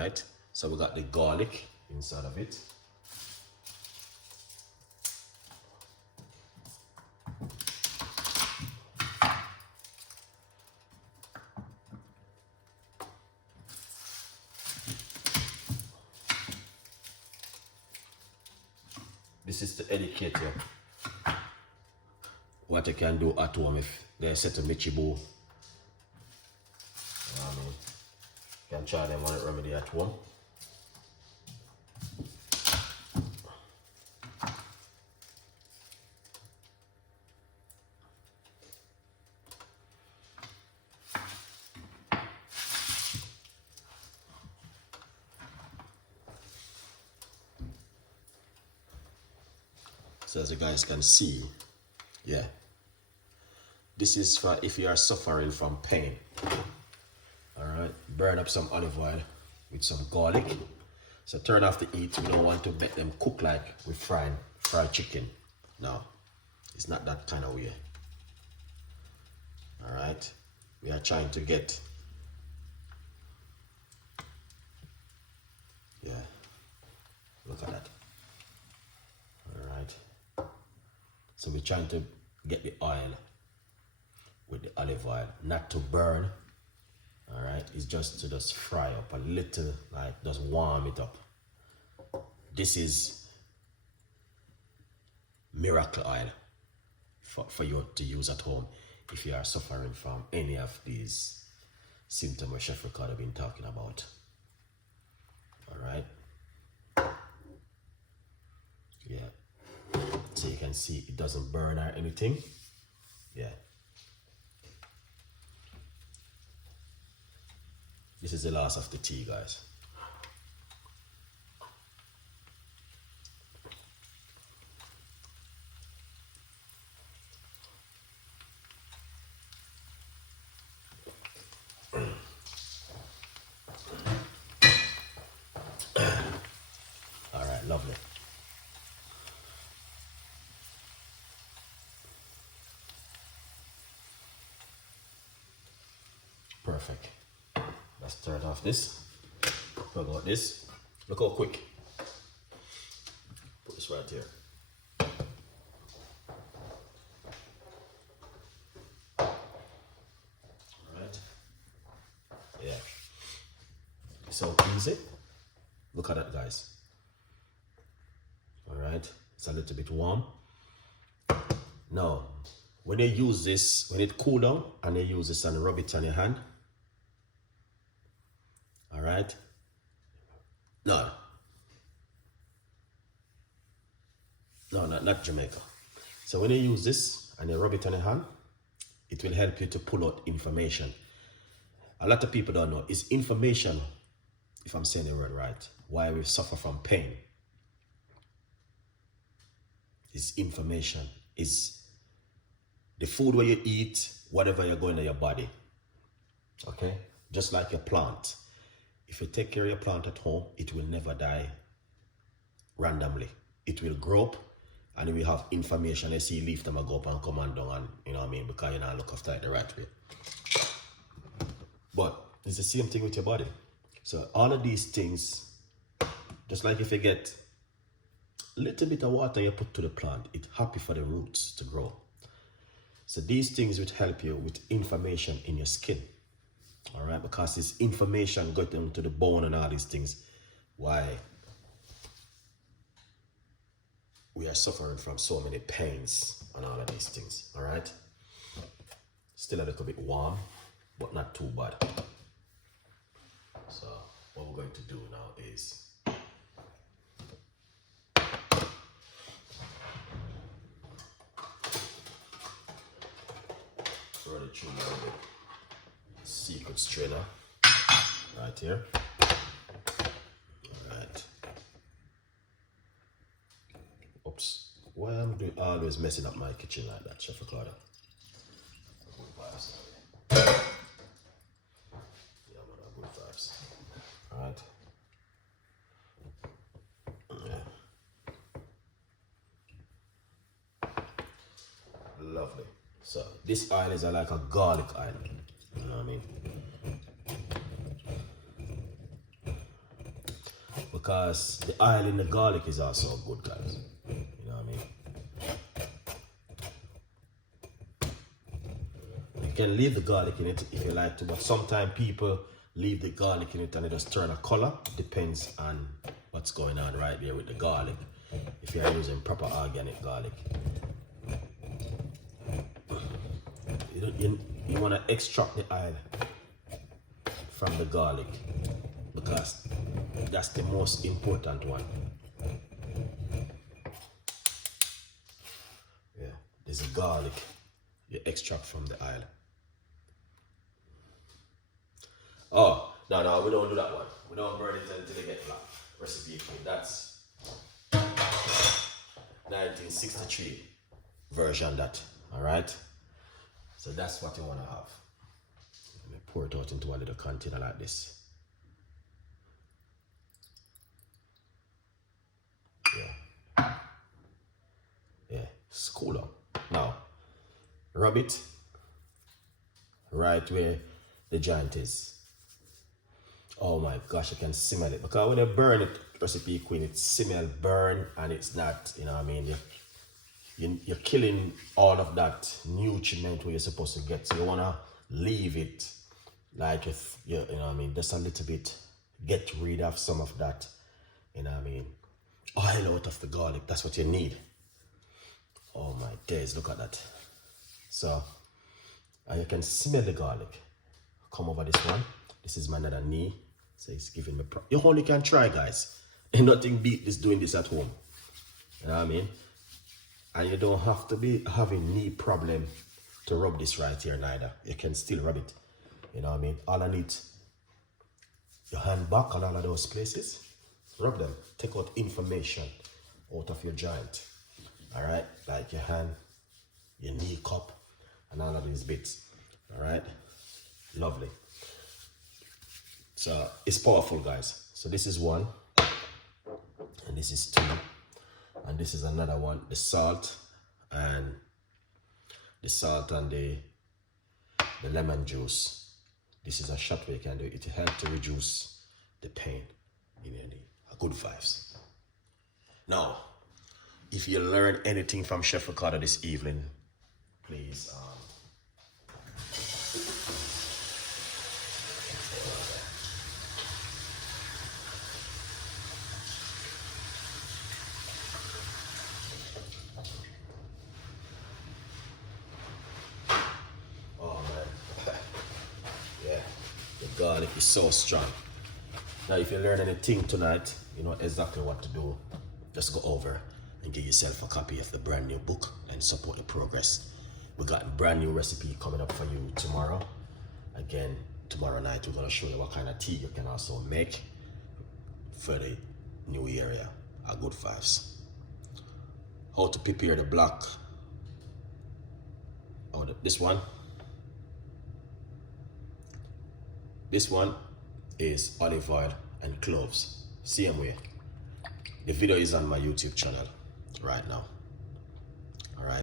right? So we got the garlic inside of it. This is to educate you what you can do at home if they set a michibo. You know what I mean? You can try them on a remedy at home. So as you guys can see, yeah, this is for if you are suffering from pain. All right, burn up some olive oil with some garlic. So turn off the heat. We don't want to let them cook like we fried chicken. No, it's not that kind of way. All right, we are trying to get, yeah, look at that. All right. So we're trying to get the oil with the olive oil, not to burn. All right, it's just to just fry up a little, like just warm it up. This is miracle oil for you to use at home if you are suffering from any of these symptoms where Chef Ricardo been talking about. All right. Yeah. So you can see it doesn't burn or anything. Yeah. This is the last of the tea, guys. All right, lovely. Perfect. Let's turn off this. Forgot this. Look how quick. Put this right here. Alright. Yeah. So easy. Look at that, guys. Alright. It's a little bit warm. Now, when you use this, when it cool down and you use this and rub it on your hand, all right? No, not Jamaica. So when you use this and you rub it on your hand, it will help you to pull out information. A lot of people don't know, it's information, if I'm saying the word right, why we suffer from pain. It's information, it's the food where you eat, whatever you're going to your body. Okay? Just like your plant. If you take care of your plant at home, it will never die randomly. It will grow up and it will have information. You see leaf them go up and come on down, and you know what I mean, because you don't look after it the right way. But it's the same thing with your body. So all of these things, just like if you get a little bit of water you put to the plant, it's happy for the roots to grow. So these things would help you with inflammation in your skin. All right, because this information got them to the bone and all these things. Why we are suffering from so many pains and all of these things. All right, still a little bit warm, but not too bad. So what we're going to do now is run it through the secret strainer right here. All right. Oops. Why am I always messing up my kitchen like that, Chef Ricardo? Good vibes. Yeah, man, good vibes. All right. Yeah. Lovely. So this oil is like a garlic oil. You know what I mean? because the oil in the garlic is also good, guys. You know what I mean? You can leave the garlic in it if you like to, but sometimes people leave the garlic in it and it just turn a color. Depends on what's going on right there with the garlic. If you are using proper organic garlic, you want to extract the oil from the garlic because that's the most important one. Yeah, there's a garlic you extract from the oil. Oh, no, we don't do that one. We don't burn it until they get black. Recipe queen. That's 1963 version that. Alright? So that's what you want to have. Let me pour it out into a little container like this. Yeah, school up. Now, rub it right where the joint is. Oh my gosh, I can smell it. Because when you burn it, recipe queen, it smell burn and it's not, you know what I mean? You're killing all of that nutriment where you're supposed to get. So you want to leave it like, if you know what I mean, just a little bit. Get rid of some of that, you know what I mean? Oil out of the garlic, that's what you need. Oh my days, look at that. So, you can smell the garlic. Come over this one. This is my another knee. So it's giving me, you only can try, guys. Ain't nothing beat this doing this at home. You know what I mean? And you don't have to be having knee problem to rub this right here neither. You can still rub it. You know what I mean? All I need, your hand back on all of those places. Rub them. Take out inflammation out of your joint. Alright? Like your hand, your knee cup, and all of these bits. Alright? Lovely. So it's powerful, guys. So this is one, and this is two, and this is another one. The salt and the lemon juice. This is a shot where you can do it. It helps to reduce the pain in your knee. Good vibes. Now, if you learn anything from Chef Ricardo this evening, please oh man. Yeah, the garlic is so strong. Now, if you learn anything tonight, you know exactly what to do. Just go over and get yourself a copy of the brand new book and support the progress. We got a brand new recipe coming up for you tomorrow. Again, tomorrow night we're gonna show you what kind of tea you can also make for the new area. A good vibes. How to prepare the black. Oh, this one. This one is olive oil and cloves. Same way. The video is on my YouTube channel right now.